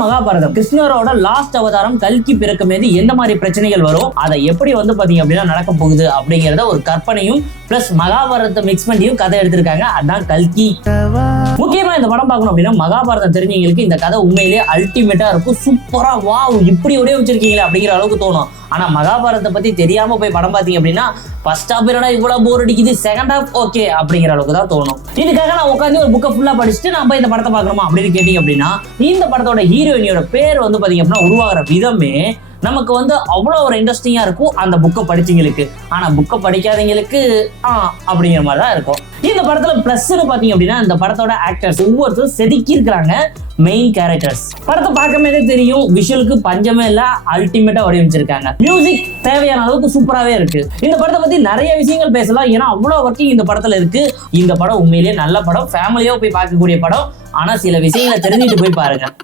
Mahabharatam கிருஷ்ணரோட last அவதாரம் கல்கி பிறக்கும் போது எந்த மாதிரி பிரச்சனைகள் வரும், அதை எப்படி பாத்தீங்க அப்படின்னா நடக்க போகுது அப்படிங்கறத ஒரு கற்பனையும் பிளஸ் மகாபாரதத்தை மிக்ஸ் பண்ணியும் கதை எடுத்திருக்காங்க. அதான் கல்கி. முக்கியமா இந்த படம் பார்க்கணும் அப்படின்னா மகாபாரதம் தெரிஞ்சவங்களுக்கு இந்த கதை உண்மையிலேயே அல்டிமேட்டா இருக்கும். சூப்பரா வாவ் இப்படி ஒரே வச்சிருக்கீங்களா அப்படிங்கிற அளவுக்கு தோணும். ஆனா மகாபாரதத்தை பத்தி தெரியாம போய் படம் பார்த்தீங்க அப்படின்னா ஃபர்ஸ்ட் ஹாஃப் இவ்வளவு போர் அடிக்குது, செகண்ட் ஹாஃப் ஓகே அப்படிங்கிற அளவுக்கு தான் தோணும். இதுக்காக நான் உட்காந்து ஒரு புக்கை ஃபுல்லா படிச்சுட்டு நான் போய் இந்த படத்தை பார்க்கணுமா அப்படின்னு கேட்டீங்க அப்படின்னா இந்த படத்தோட ஹீரோயினியோட பேர் பாத்தீங்க அப்படின்னா உருவாகிற விதமே நமக்கு அவ்வளோ ஒரு இன்ட்ரெஸ்டிங்கா இருக்கும் அந்த புக்கை படிச்சவங்களுக்கு. ஆனா புக்கை படிக்காதவங்களுக்கு அப்படிங்கிற மாதிரி தான் இருக்கும். இந்த படத்துல பிளஸ்ன்னு பாத்தீங்க அப்படின்னா இந்த படத்தோட ஆக்டர்ஸ் ஒவ்வொருத்தரும் செதுக்கி இருக்கிறாங்க மெயின் கேரக்டர்ஸ். படத்தை பார்க்கும்போதே தெரியும் விஷுவலுக்கு பஞ்சமே இல்ல, அல்டிமேட்டா வடிவமைச்சிருக்காங்க. மியூசிக் தேவையான அளவுக்கு சூப்பராகவே இருக்கு. இந்த படத்தை பத்தி நிறைய விஷயங்கள் பேசலாம், ஏன்னா அவ்வளவு ஒர்க்கிங் இந்த படத்துல இருக்கு. இந்த படம் உண்மையிலேயே நல்ல படம், ஃபேமிலியா போய் பார்க்கக்கூடிய படம். ஆனா சில விஷயங்களை தெரிஞ்சுட்டு போய் பாருங்க.